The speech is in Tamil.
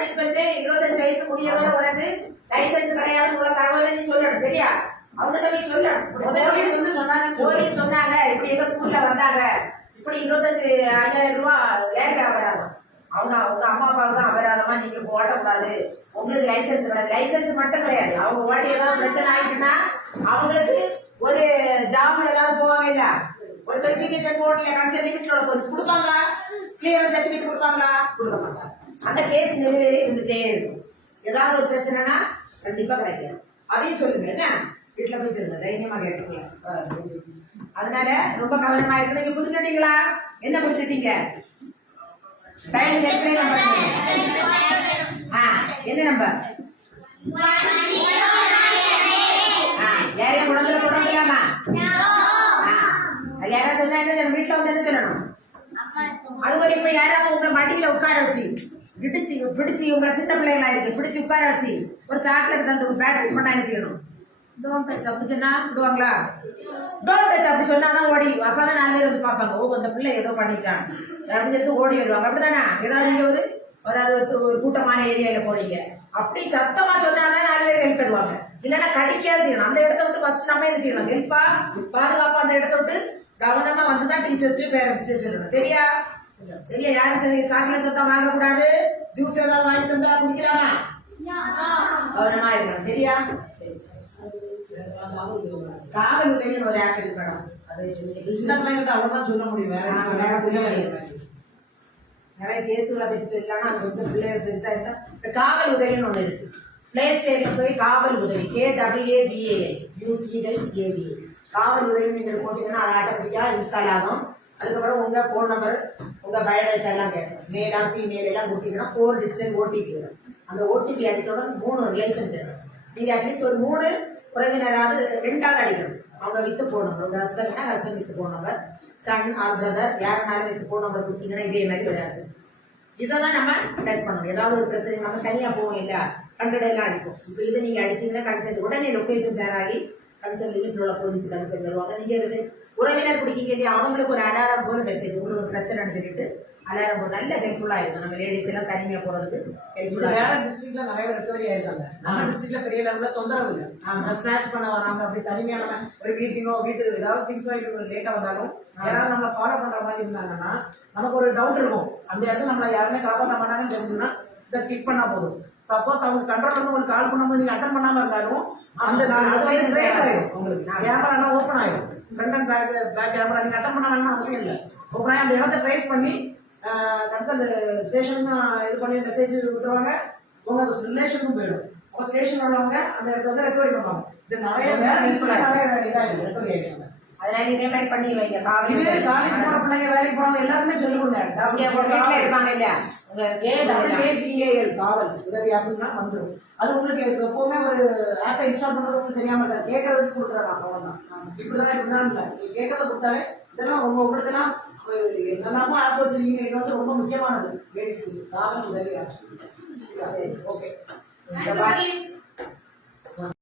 பனிஷ்மெண்ட் 25 வயசு முடியதோட உனக்கு லைசன்ஸ் கிடையாதுன்னு உள்ள தகவலை நீ சொல்லணும். சரியா? அவங்ககிட்ட போய் சொல்லணும். போலீஸ் சொன்னாங்க இப்படி எங்க ஸ்கூல்ல வந்தாங்க, இப்படி 25,000 ரூபாய் ஏற்க அபராதம். அவங்க அம்மா அப்பாவுக்கு தான் அபராதமா நீங்க ஓட்டக்கூடாது, உங்களுக்கு லைசன்ஸ் கிடையாது. லைசன்ஸ் மட்டும் கிடையாது, அவங்க ஓட்டி ஏதாவது பிரச்சனை ஆயிட்டுன்னா அவங்களுக்கு ஒரு ஜாப் ஏதாவது போவாங்க இல்ல, ஒரு வெரிஃபிகேஷன் போர்ட்ல சர்டிபிகேட் போலீஸ் கொடுப்பாங்களா, கிளியரன்ஸ் சர்டிபிகேட் கொடுப்பாங்களா? கொடுக்க மாட்டாங்க. அந்த கேஸ் நிறைவேறி இருந்துட்டே இருக்கும். ஏதாவது ஒரு பிரச்சனைனா கண்டிப்பா கிடைக்கும். அதையும் சொல்லுங்க, என்ன வீட்டுல போய் சொல்லுங்க, தைரியமா கேட்டுக்கலாம். அதனால ரொம்ப கவனமா இருக்கு. நீங்க புரிஞ்சுட்டீங்களா? என்ன புரிஞ்சுட்டீங்க? என்ன நம்பர்? யாரையும் உடம்புல தொடங்கலாமா? யாராவது சொன்னா என்ன வீட்டுல வந்து என்ன சொல்லணும்? அதுபடி இப்ப யாராவது உங்களை மடியில உட்கார வச்சு பிடிச்சு உங்களை சின்ன பிள்ளைங்களா இருக்கு பிடிச்சு உட்கார வச்சு ஒரு சாக்லேட் தந்து ஒரு பேட் வச்சு பண்ணா என்ன செய்யணும்? டோன்ட் டச் அப்படி சொன்னா விடுவாங்களா? டோன்ட் டச் அப்படி சொன்னாதான் ஓடி, அப்பதான் 4 பேர் வந்து பார்ப்பாங்க, ஓ அந்த பிள்ளை ஏதோ பண்ணிட்டான் அப்படின்னு சொல்லிட்டு ஓடி வருவாங்க. அப்படிதானே? ஏதாவது நீங்க ஒரு கூட்டமான ஏரியால போறீங்க, அப்படி சத்தமா சொன்னாதான் 4 பேர் ஹெல்ப் பண்ணுவாங்க. இல்லைன்னா கடிக்காது செய்யணும். அந்த இடத்த விட்டு ஃபர்ஸ்ட் நம்ம என்ன செய்யணும்? ஹெல்ப்பா பாதுகாப்பா அந்த இடத்த விட்டு கவனமா வந்துதான் டீச்சர்ஸ்க்கு பேரண்ட்ஸ்க்கு சொல்லணும். சரியா? சரியா? யாருக்கு சாக்லேட் தந்தா வாங்கக்கூடாது, ஜூஸ் ஏதாவது வாங்கி தந்தா குடிக்கலாமா? கவனமா இருக்கணும். சரியா? சரி. காவல் உதவி ஒரு ஆப் இருக்கணும். அது சின்ன பிள்ளைங்கிட்ட அவ்வளவுதான் சொல்ல முடியும், வேற சொல்ல முடியாது. நிறைய கேஸுகளை பற்றி சொல்லலாம். அது கொஞ்சம் பிள்ளைகள் பெருசா இருந்தா இந்த காவல் உதவின்னு ஒண்ணு இருக்கு. பிளே ஸ்டேஷன்ல போய் காவல் உதவி KAVAL காவல் உதவி நீங்க போட்டீங்கன்னா அது ஆட்டோமேட்டிக்கா இன்ஸ்டால் ஆகும். அதுக்கப்புறம் உங்க போன் நம்பர், உங்க பயோடேட்டா எல்லாம் கேட்கும். மேலா ஃபீமேல் எல்லாம் கொடுத்தீங்கன்னா 4 டிஜிட்டல் OTP வரும். அந்த OTP அடிச்சோட 3 ரிலேஷன் தேவை. நீங்க அட்லீஸ்ட் ஒரு 3 உறவினராவது 2ஆவது அடிக்கணும். அவங்க வித்து போன் நம்பர், உங்க husband with phone number, son or brother யாருனாலும் வித்து போன் நம்பர் கொடுத்தீங்கன்னா இதே மாதிரி ஒரு ஆப்ஷன். இதை தான் நம்ம டச் பண்ணணும். ஏதாவது ஒரு பிரச்சனை நம்ம தனியா போவோம் இல்ல, 100 எல்லாம் அடிப்போம். இப்போ இதை நீங்க அடிச்சீங்கன்னா கன்சென்ட் உடனே லொகேஷன் ஷேர் ஆகி கன்சென்ட் லிமிட்ல உள்ள போலீஸ் கன்சென்ட் வருவாங்க. நீங்க இருக்கு உறவினர் பிடிக்கிங்க இல்லையா, அவங்களுக்கு ஒரு அலாரம் போல மெசேஜ், உங்களுக்கு ஒரு பிரச்சனைன்னு சொல்லிட்டு அலாரம் போல நல்ல ஹெல்ப்ஃபுல்லா இருக்கும். நம்ம லேடிஸ் எல்லாம் தனிமையா போறதுக்கு ஹெல்ப்ஃபுல்லா. வேற டிஸ்ட்ரிக்ட்ல நிறைய ரெக்கவரி ஆயிருக்காங்க. நம்ம டிஸ்ட்ரிக்ட்ல பெரிய லெவல்ல தொந்தரவு இல்லை. ஸ்நாட்ச் பண்ண வராங்க, அப்படி தனிமையான ஒரு மீட்டிங்கோ வீட்டுக்கு ஏதாவது திங்ஸ் வாங்கிட்டு லேட்டா வந்தாலும் யாராவது நம்ம ஃபாலோ பண்ற மாதிரி இருந்தாங்கன்னா நமக்கு ஒரு டவுட் இருக்கும். அந்த இடத்துல நம்மள யாருமே காப்பாற்ற மாட்டாங்கன்னு தெரிஞ்சுன்னா இதை கிளிக் பண்ணா போதும். சப்போஸ் அவங்க கண்ட்ரோல் வந்து உங்களுக்கு கால் பண்ணும்போது நீங்க அட்டன் பண்ணாம இருந்தாலும் அந்த ட்ரேஸ் ஆயிடும். உங்களுக்கு கேமரா எல்லாம் ஓப்பன் ஆயிடும். ஃப்ரண்ட் அண்ட் பேக் கேமரா நீங்க அட்டன் பண்ண வேணாம் அவசியம் இல்லை. ஓப்பன் ஆகி அந்த இடத்த ட்ரேஸ் பண்ணி கன்சல்ட் ஸ்டேஷன் இது பண்ணி மெசேஜ் விட்டுருவாங்க. உங்க ரிலேஷனுக்கும் போயிடும். உங்க ஸ்டேஷன் உள்ளவங்க அந்த இடத்துல வந்து ரெக்கவரி பண்ணுவாங்க. இது நிறைய நிறைய இதாயிருக்கு, ரெக்கவரி ஆயிடுவாங்க. அதனால இதே மாதிரி பண்ணி வைங்க. காலேஜ் போற பிள்ளைங்க வேலைக்கு போறவங்க எல்லாருமே சொல்லி கொடுங்க. இருப்பாங்க இல்லையா, KAVAL காவல் உதவி அப்படின்னா வந்துடும். அது உங்களுக்கு எப்பவுமே ஒரு ஆப்பை இன்ஸ்டால் பண்றது உங்களுக்கு தெரியாம இல்லை, கேட்கறதுக்கு கொடுக்குறாங்க. அவ்வளவுதான். இப்படிதான் இப்படிதான் இல்லை, நீங்க கேட்கறத கொடுத்தாலே இதெல்லாம் உங்களுக்குலாம் என்னெல்லாமோ ஆப் வச்சிருக்கீங்க. இது வந்து ரொம்ப முக்கியமானது லேடிஸ்க்கு காவல் உதவி. ஓகே.